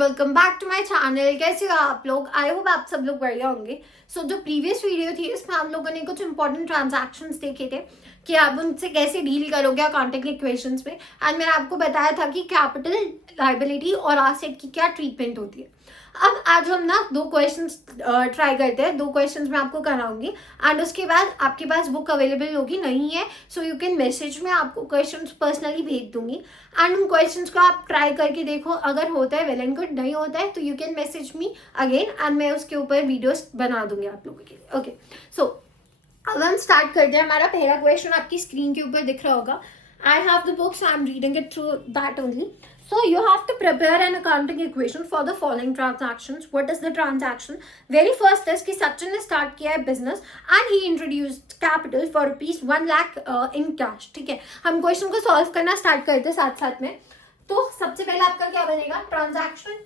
And welcome back to my channel. कैसे हो आप लोग? आई होप आप सब लोग बढ़िया होंगे। सो जो प्रीवियस वीडियो थी इसमें हम लोगों ने कुछ इंपॉर्टेंट ट्रांजैक्शंस देखे थे कि आप उनसे कैसे डील करोगे अकाउंटिंग इक्वेशंस में। एंड मैंने आपको बताया था कि कैपिटल, लायबिलिटी और एसेट की क्या ट्रीटमेंट होती है। अब आज हम ना दो क्वेश्चंस ट्राई करते हैं। दो क्वेश्चंस मैं आपको कराऊंगी एंड उसके बाद आपके पास बुक अवेलेबल होगी, नहीं है सो यू कैन मैसेज में आपको क्वेश्चंस पर्सनली भेज दूंगी एंड उन क्वेश्चंस को आप ट्राई करके देखो। अगर होता है वेल एंड गुड, नहीं होता है तो you can message me again and मैं उसके ऊपर वीडियोस बना दूंगी आप लोगों के लिए। ओके, सो अब हम स्टार्ट करते हैं। हमारा पहला क्वेश्चन आपकी स्क्रीन के ऊपर दिख रहा होगा। I have the books, I am reading it through that only. So you have to prepare an accounting equation for the following transactions. What is the transaction? Very first is कि सचिन ने start किया है business and he introduced capital for ₹1 lakh in cash. ठीक है, हम question को solve करना start करते हैं साथ साथ में. तो सबसे पहले आपका क्या बनेगा? Transaction.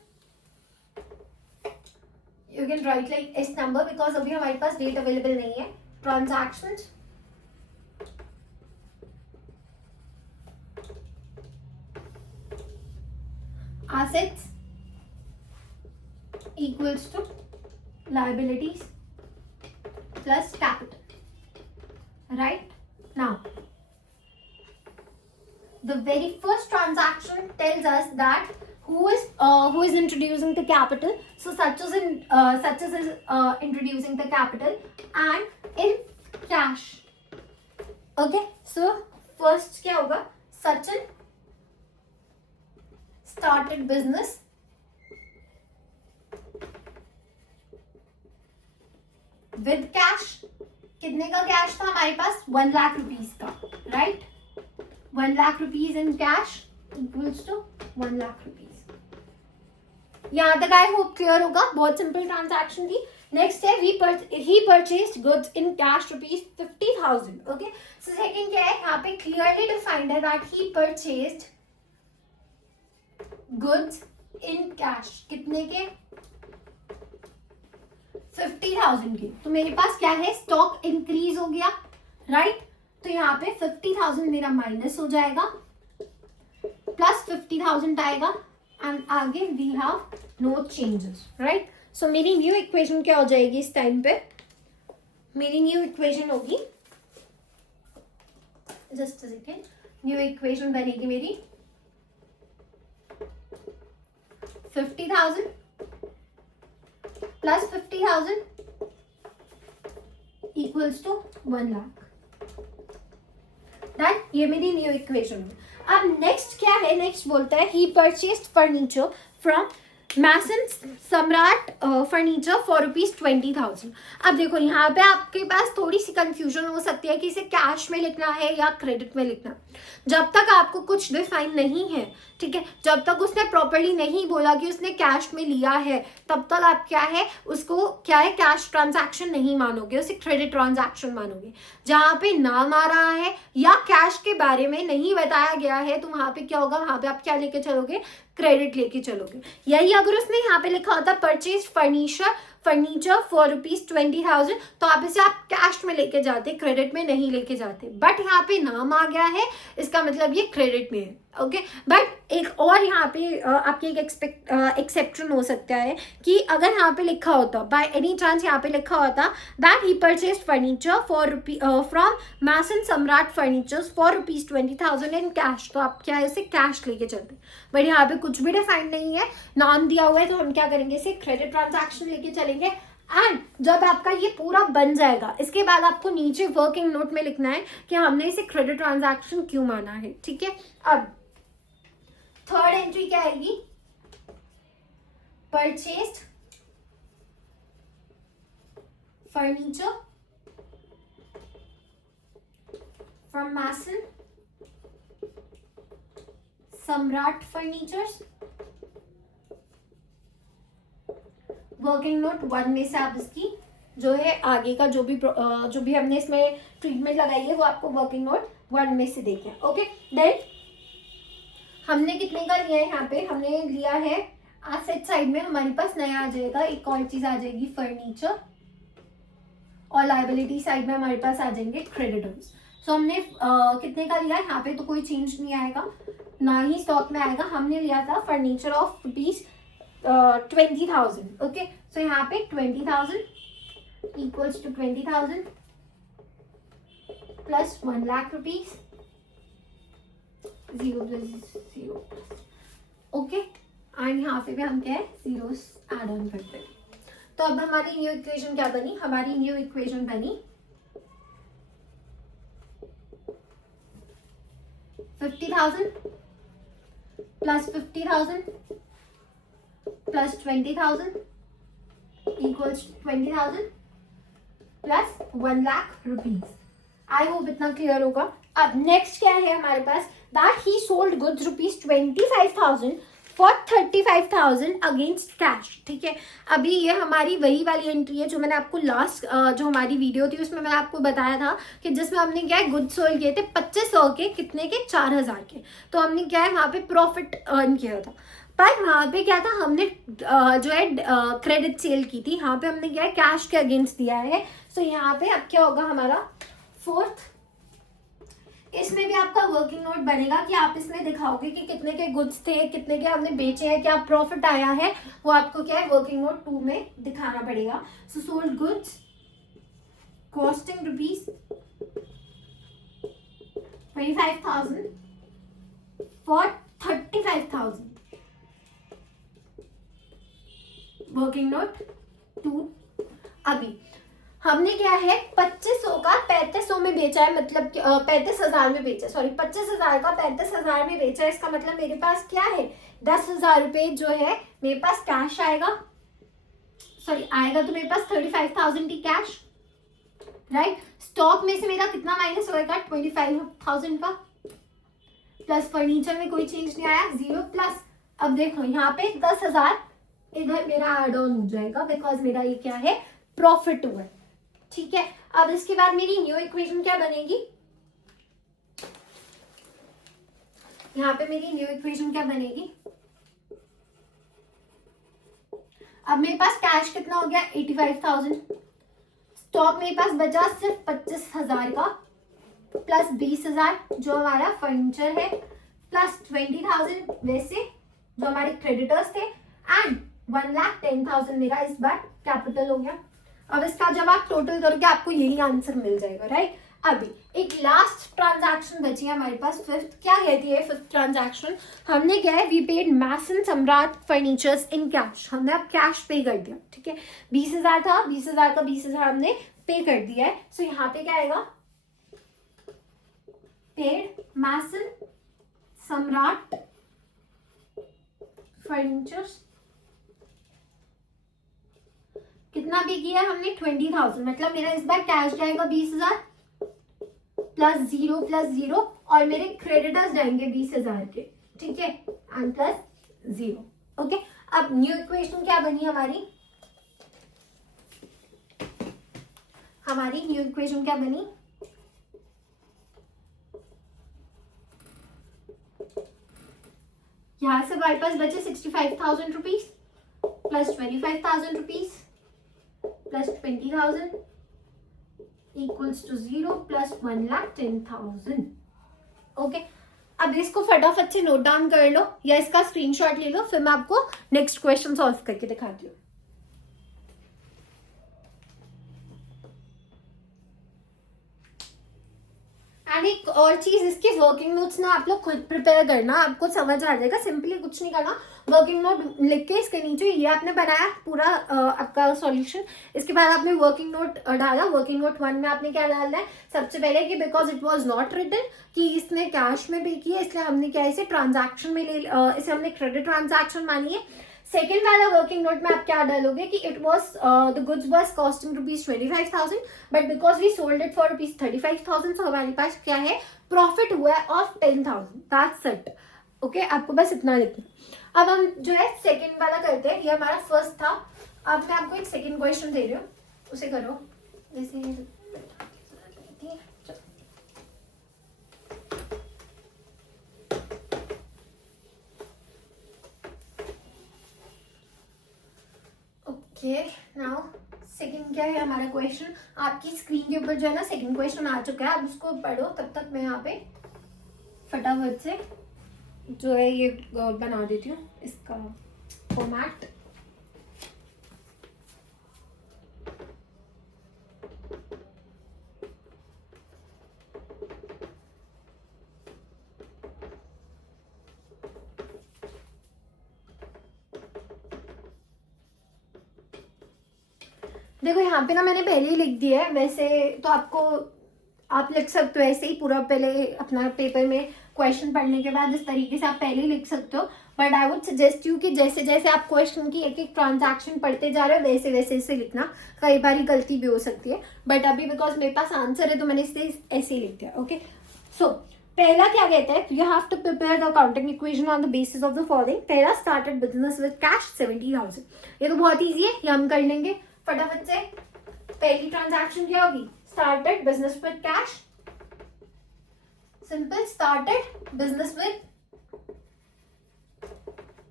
You can write like इस नंबर बिकॉज अभी हमारे पास डेट अवेलेबल नहीं है. Transaction assets equals to liabilities plus capital. Right now, the very first transaction tells us that who is introducing the capital. So such is introducing the capital and in cash. Okay, so first क्या होगा? Sachin started business with cash. कितने का cash था हमारे पास? 1 lakh rupees का. Right, 1 lakh rupees in cash equals to 1 lakh rupees. यहां तक आई होप क्लियर होगा. बहुत सिंपल ट्रांजैक्शन थी. नेक्स्ट है he purchased goods in cash ₹50,000. Okay, so second क्या है? यहाँ पे क्लियरली डिफाइंड है that he purchased goods in cash. कितने के? 50,000 के. तो मेरे पास क्या है? स्टॉक इंक्रीज हो गया. राइट, तो यहाँ पे 50,000 मेरा माइनस हो जाएगा, प्लस 50,000 आएगा एंड आगे we have no changes. Right, so मेरी न्यू इक्वेशन क्या हो जाएगी इस टाइम पे? मेरी न्यू इक्वेशन होगी, just a second, new equation बनेगी मेरी 50,000 plus 50,000 equals to 1 lakh. Done, ये मेरी न्यू इक्वेशन है. अब नेक्स्ट क्या है? नेक्स्ट बोलता है ही परचेस्ड फर्नीचर फ्रॉम मैसन सम्राट फर्नीचर फॉर ₹20,000. अब देखो यहाँ पे आपके पास थोड़ी सी कंफ्यूजन हो सकती है कि इसे कैश में लिखना है या क्रेडिट में लिखना. जब तक आपको कुछ डिफाइन नहीं है, ठीक है, जब तक उसने प्रॉपरली नहीं बोला कि उसने कैश में लिया है, तब तक आप क्या है उसको क्या है कैश ट्रांजैक्शन नहीं मानोगे, उसे क्रेडिट ट्रांजैक्शन मानोगे. जहाँ पे नाम आ रहा है या कैश के बारे में नहीं बताया गया है तो वहां पे क्या होगा? वहां पे आप क्या लेके चलोगे? क्रेडिट लेके चलोगे. यही अगर उसने यहाँ पे लिखा होता परचेज फर्नीचर फॉर ₹20,000 तो आप इसे आप कैश में लेके जाते, क्रेडिट में नहीं लेके जाते. बट यहाँ पे नाम आ गया है, इसका मतलब ये क्रेडिट में है. ओके, बट एक और यहाँ पे आपके एक एक्सेप्शन हो सकता है कि अगर यहाँ पे लिखा होता बाय एनी चांस, यहाँ पे लिखा होता that he purchased furniture from messrs Samrat furnitures for ₹20,000 in cash, तो आप क्या है इसे कैश लेके चलते. बट यहाँ पे कुछ भी डिफाइंड नहीं है, नाम दिया हुआ है, तो हम क्या करेंगे? इसे क्रेडिट ट्रांजैक्शन लेके चलेंगे. एंड जब आपका ये पूरा बन जाएगा, इसके बाद आपको नीचे वर्किंग नोट में लिखना है कि हमने इसे क्रेडिट ट्रांजैक्शन क्यों माना है. ठीक है, अब थर्ड एंट्री क्या आएगी? Purchased furniture from messrs Samrat furnitures. Working note 1 में से आप इसकी जो है आगे का जो भी हमने इसमें ट्रीटमेंट लगाई है वो आपको वर्किंग नोट 1 में से देखें. ओके, देन हमने कितने का लिया है? यहाँ पे हमने लिया है एसेट साइड में हमारे पास नया आ जाएगा, एक और चीज आ जाएगी फर्नीचर, और लायबिलिटी साइड में हमारे पास आ जाएंगे क्रेडिटर्स. सो हमने कितने का लिया है? यहाँ पे तो कोई चेंज नहीं आएगा, ना ही स्टॉक में आएगा. हमने लिया था फर्नीचर ऑफ 20,000. ओके, सो यहाँ पे 20,000 equals to 20,000 plus 1 lakh rupees, 0 plus 0, okay, and यहाँ पे भी हम क्या है जीरोस ऐड ऑन करते हैं. तो अब हमारी न्यू इक्वेशन क्या बनी? हमारी न्यू इक्वेशन बनी 50,000 plus 50,000 plus 20,000 equals 20,000 plus 1 lakh rupees. I hope इतना क्लियर होगा. अब नेक्स्ट क्या है हमारे पास? That he sold goods rupees 25,000 for 35,000 against cash. ठीक है, अभी ये हमारी वही वाली एंट्री है जो मैंने आपको लास्ट जो हमारी वीडियो थी उसमें मैंने आपको बताया था कि जिसमें हमने क्या है गुड्स सोल्ड किए थे 2500 के, कितने के? 4,000 के. तो हमने क्या है वहाँ पे प्रॉफिट अर्न किया था. पर वहाँ पे क्या था, हमने जो है क्रेडिट सेल की थी. यहाँ पे हमने क्या है कैश के अगेंस्ट दिया है. सो यहाँ पे अब क्या होगा हमारा फोर्थ, इसमें भी आपका वर्किंग नोट बनेगा कि आप इसमें दिखाओगे कि कितने के गुड्स थे, कितने के हमने बेचे हैं, क्या प्रॉफिट आया है, वो आपको क्या है वर्किंग नोट 2 में दिखाना पड़ेगा. सो sold goods costing rupees 25,000 for 35,000, working note 2. अभी हमने क्या है 2500 का 3500 में बेचा है, मतलब 35,000 में बेचा, सॉरी 25,000 का 35,000 में बेचा है. इसका मतलब मेरे पास क्या है 10,000 रुपए जो है मेरे पास कैश आएगा, सॉरी आएगा तो मेरे पास 35,000 की कैश, राइट. स्टॉक में से मेरा कितना माइनस होएगा 25,000 का, प्लस फर्नीचर में कोई चेंज नहीं आया 0 प्लस. अब देखो यहाँ पे 10,000 इधर मेरा एड ऑन हो जाएगा बिकॉज मेरा ये क्या है प्रॉफिट हुआ है. ठीक है, अब इसके बाद मेरी न्यू इक्वेशन क्या बनेगी? यहाँ पे मेरी न्यू इक्वेशन क्या बनेगी? अब मेरे पास कैश कितना हो गया 85,000, स्टॉक मेरे पास बचा सिर्फ 25,000 का, प्लस 20,000 जो हमारा फर्नीचर है, प्लस 20,000 वैसे जो हमारे क्रेडिटर्स थे, एंड 1,10,000 मेरा इस बार कैपिटल हो गया. अब इसका जब आप टोटल करोगे आपको यही आंसर मिल जाएगा, राइट. अभी एक लास्ट ट्रांजैक्शन बची है हमारे पास, फिफ्थ. क्या कहती है फिफ्थ ट्रांजैक्शन? हमने क्या है we paid Mason Samrat furnitures in cash. हमने अब कैश पे कर दिया. ठीक है, 20,000 था, 20,000 का 20,000 हमने पे कर दिया है. सो यहाँ पे क्या आएगा पेड मैसन सम्राट फर्नीचर्स. कितना पे किया हमने 20,000, मतलब मेरा इस बार कैश जाएगा 20,000 प्लस 0 प्लस 0 और मेरे क्रेडिटर्स जाएंगे 20,000 के. ठीक है, एंड प्लस 0. ओके, अब न्यू इक्वेशन क्या बनी हमारी? हमारी न्यू इक्वेशन क्या बनी? यहां से हमारे पास बचे 65,000 rupees plus 25,000 rupees plus 20,000 equals to 0 plus 1,10,000. Okay, अब इसको फटाफट से नोट डाउन कर लो या इसका स्क्रीनशॉट ले लो, फिर मैं आपको नेक्स्ट क्वेश्चन सॉल्व करके दिखाती हूँ. एंड एक और चीज, इसके वर्किंग नोट्स ना आप लोग खुद प्रिपेयर करना, आपको समझ आ जाएगा. सिंपली कुछ नहीं करना, वर्किंग नोट लिख के इसके नीचे ये आपने बनाया पूरा आपका सॉल्यूशन. इसके बाद आपने वर्किंग नोट डाला. वर्किंग नोट 1 में आपने क्या डालना है? सबसे पहले कि because it was not written कि इसने कैश में पे किया, इसलिए हमने क्या इसे ट्रांजैक्शन में इसे हमने क्रेडिट ट्रांजैक्शन मानी है. सेकेंड वाला वर्किंग नोट में आप क्या डालोगे कि it was the goods was costing rupees 25,000 but because we sold it for rupees 35,000. So हमारे पास क्या है प्रॉफिट हुआ है ऑफ 10,000. That's it. ओके, आपको बस इतना लिखना. अब हम जो है सेकेंड वाला करते हैं. ये हमारा फर्स्ट था. अब मैं आपको एक सेकेंड क्वेश्चन दे रही हूँ, उसे करो. जैसे नाउ सेकंड क्या है हमारा क्वेश्चन? आपकी स्क्रीन के ऊपर जो है ना सेकंड क्वेश्चन आ चुका है. अब उसको पढ़ो, तब तक मैं यहाँ पे फटाफट से जो है ये बना देती हूँ इसका फॉर्मेट. देखो यहाँ पे ना मैंने पहले ही लिख दिया है, वैसे तो आपको आप लिख सकते हो ऐसे ही पूरा, पहले अपना पेपर में क्वेश्चन पढ़ने के बाद इस तरीके से आप पहले ही लिख सकते हो, but I would suggest you कि जैसे जैसे आप क्वेश्चन की एक एक ट्रांजैक्शन पढ़ते जा रहे हो वैसे वैसे इसे लिखना, कई बार गलती भी हो सकती है, बट अभी बिकॉज मेरे पास आंसर है तो मैंने इसे ऐसे ही लिख दिया। ओके, सो पहला क्या कहता है, you have to prepare the accounting equation on the basis of the following. पहला, स्टार्टेड बिजनेस विद कैश 70,000। ये तो बहुत ईजी है, ये हम कर लेंगे फटाफट से। पहली ट्रांजैक्शन क्या होगी, started business with cash, simple, started business with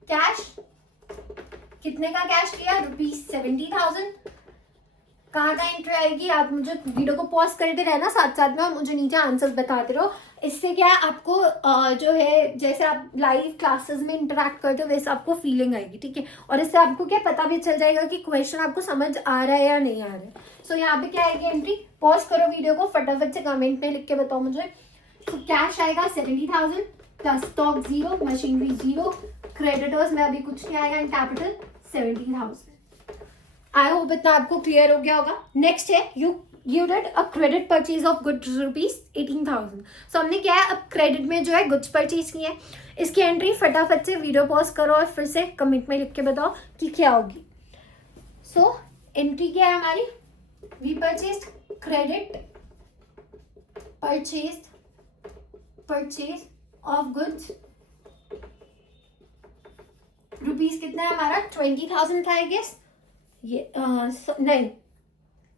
cash. कितने का कैश लिया, ₹70,000। कहाँ का एंट्री आएगी, आप मुझे वीडियो को पॉज करते रहना साथ साथ में और मुझे नीचे आंसर्स बताते रहो। इससे क्या है, आपको जो है जैसे आप लाइव क्लासेस में इंटरेक्ट करते हो वैसे आपको फीलिंग आएगी, ठीक है, और इससे आपको क्या पता भी चल जाएगा कि क्वेश्चन आपको समझ आ रहा है या नहीं आ रहा है। सो यहाँ पे क्या आएगी एंट्री, पॉज करो वीडियो को, फटाफट से कमेंट में लिख के बताओ मुझे। तो कैश आएगा 70,000 प्लस स्टॉक 0, मशीनरी 0, क्रेडिटर्स में अभी कुछ नहीं आएगा, एंड कैपिटल 70,000। आई होप इतना आपको क्लियर हो गया होगा। नेक्स्ट है, you did a credit purchase of goods ₹18,000। सो हमने क्या है, अब क्रेडिट में जो है गुड्स परचेज की है। इसकी एंट्री फटाफट से वीडियो पॉज करो और फिर से कमेंट में लिख के बताओ कि क्या होगी। सो एंट्री क्या है हमारी, we purchase credit purchase of goods, rupees कितना है हमारा, 20,000 था आई गेस, ये नहीं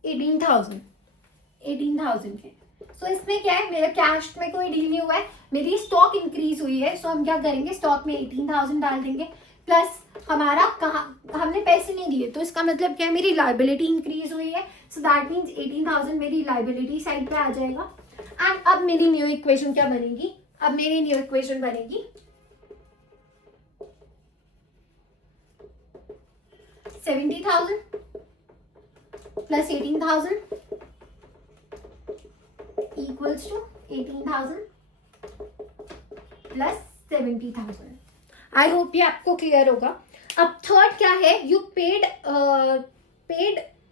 18,000 के। सो इसमें क्या है, मेरा कैश में कोई डील नहीं हुआ है, मेरी स्टॉक इंक्रीज हुई है। सो हम क्या करेंगे, स्टॉक में 18,000 डाल देंगे, प्लस हमारा कहाँ, हमने पैसे नहीं दिए तो इसका मतलब क्या है, मेरी लाइबिलिटी इंक्रीज हुई है। सो दैट मीन्स 18,000 मेरी लाइबिलिटी साइड पे आ जाएगा। एंड अब मेरी न्यू इक्वेशन क्या बनेगी, अब मेरी न्यू इक्वेशन बनेगी 70,000 plus 18,000 equals to 18,000 plus 70,000। I hope ये आपको क्लियर होगा। अब थर्ड क्या है, you paid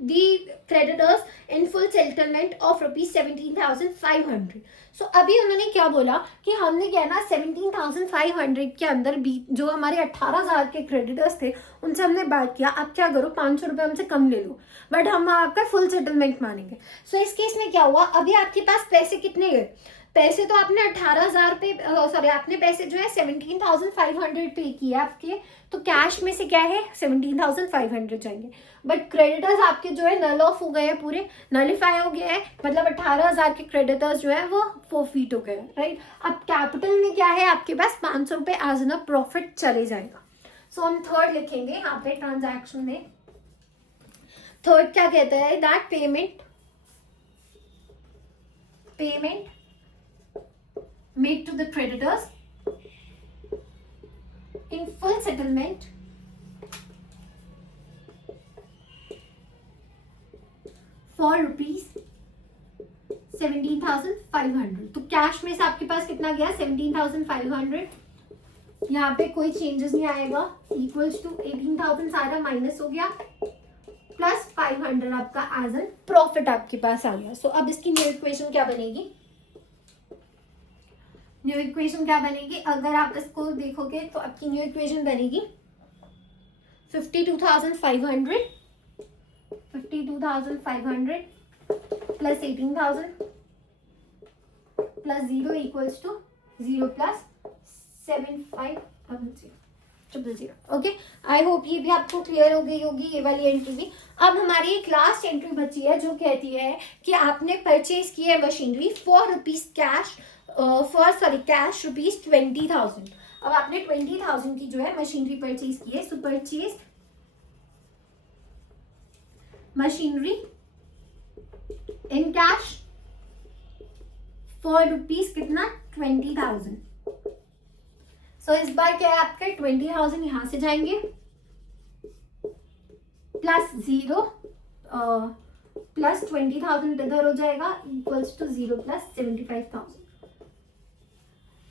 the creditors in full settlement of ₹17,500। So अभी उन्होंने क्या बोला कि हमने क्या ना 17,500 के अंदर भी जो हमारे 18,000 के क्रेडिटर्स थे उनसे हमने बात किया, आप क्या करो 500 रुपये हमसे कम ले लो, बट हम आपका फुल सेटलमेंट मानेंगे। सो इस केस में क्या हुआ, अभी आपके पास पैसे कितने गए, पैसे तो आपने 18,000 पे सॉरी आपने पैसे जो है 17,500 पे किया आपके, तो कैश में से क्या है 17,500 जाएंगे, बट क्रेडिटर्स आपके जो है नल ऑफ हो गए हैं, पूरे नलिफाई हो गया है, मतलब 18,000 के क्रेडिटर्स जो है वो फोरफीट हो गए, राइट। अब कैपिटल में क्या है, आपके पास 500 रुपये एज एन प्रॉफिट चले जाएगा। सो हम थर्ड लिखेंगे यहाँ पे ट्रांजैक्शन में। थर्ड क्या कहता है, that payment made to the creditors in full settlement for ₹17,500। तो कैश में से आपके पास कितना गया 17,500, यहाँ पे कोई चेंजेस नहीं आएगा, इक्वल्स टू 18,000 सारा माइनस हो गया, प्लस 500 आपका एज एन प्रॉफिट आपके पास आ गया। सो अब इसकी न्यू इक्वेशन क्या बनेगी, न्यू इक्वेशन क्या बनेगी, अगर आप इसको देखोगे तो आपकी न्यू इक्वेशन बनेगी 52,500 plus 18,000 plus 0 equals to 0 plus 7,500। Okay, I hope ये भी आपको क्लियर हो गई होगी ये वाली एंट्री भी। अब हमारी एक लास्ट एंट्री बची है जो कहती है कि आपने परचेज की है मशीनरी कैश ₹20,000। अब आपने 20,000 की जो है मशीनरी परचेज की है, सो purchase machinery in cash for rupees कितना 20,000। सो इस बार क्या है आपके 20,000 यहां से जाएंगे, प्लस 0 प्लस 20,000 इधर हो जाएगा, इक्वल्स टू 0 प्लस 75,000।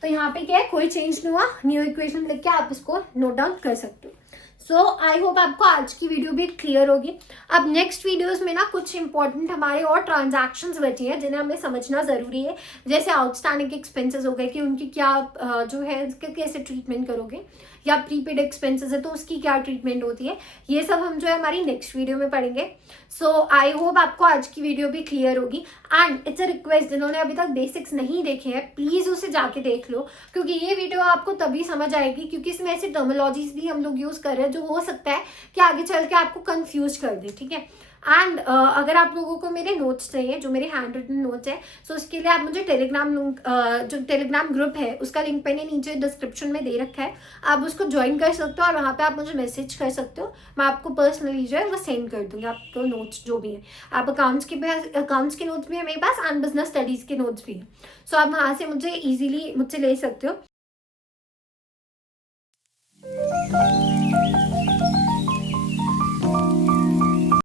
तो यहाँ पे क्या है, कोई चेंज नहीं हुआ, न्यू इक्वेशन लिख के आप इसको नोट डाउन कर सकते हो। सो आई होप आपको आज की वीडियो भी क्लियर होगी। अब नेक्स्ट वीडियोस में ना कुछ इंपॉर्टेंट हमारे और ट्रांजैक्शंस बची हैं जिन्हें हमें समझना ज़रूरी है, जैसे आउटस्टैंडिंग एक्सपेंसेस हो गए कि उनकी क्या जो है उसके कैसे ट्रीटमेंट करोगे, या प्रीपेड एक्सपेंसेस है तो उसकी क्या ट्रीटमेंट होती है, ये सब हम जो है हमारी नेक्स्ट वीडियो में पढ़ेंगे। सो आई होप आपको आज की वीडियो भी क्लियर होगी। एंड इट्स अ रिक्वेस्ट, जिन्होंने अभी तक बेसिक्स नहीं देखे हैं प्लीज़ उसे जाके देख लो, क्योंकि ये वीडियो आपको तभी समझ आएगी क्योंकि इसमें ऐसी टर्मिनोलॉजीज भी हम लोग यूज़ कर रहे हैं जो हो सकता है कि आगे चल के आपको कंफ्यूज कर दे, ठीक है। एंड अगर आप लोगों को मेरे नोट्स चाहिए, जो मेरे हैंड रिटन नोट्स है, सो उसके लिए आप मुझे टेलीग्राम जो टेलीग्राम ग्रुप है उसका लिंक मैंने नीचे डिस्क्रिप्शन में दे रखा है, आप उसको ज्वाइन कर सकते हो और वहाँ पे आप मुझे मैसेज कर सकते हो, मैं आपको पर्सनली जो है वो सेंड कर दूँगी आपको नोट्स जो भी है। आप अकाउंट्स के नोट्स भी है मेरे पास एंड बिजनेस स्टडीज़ के नोट्स भी है, सो आप वहाँ से मुझे ईजिली मुझसे ले सकते हो।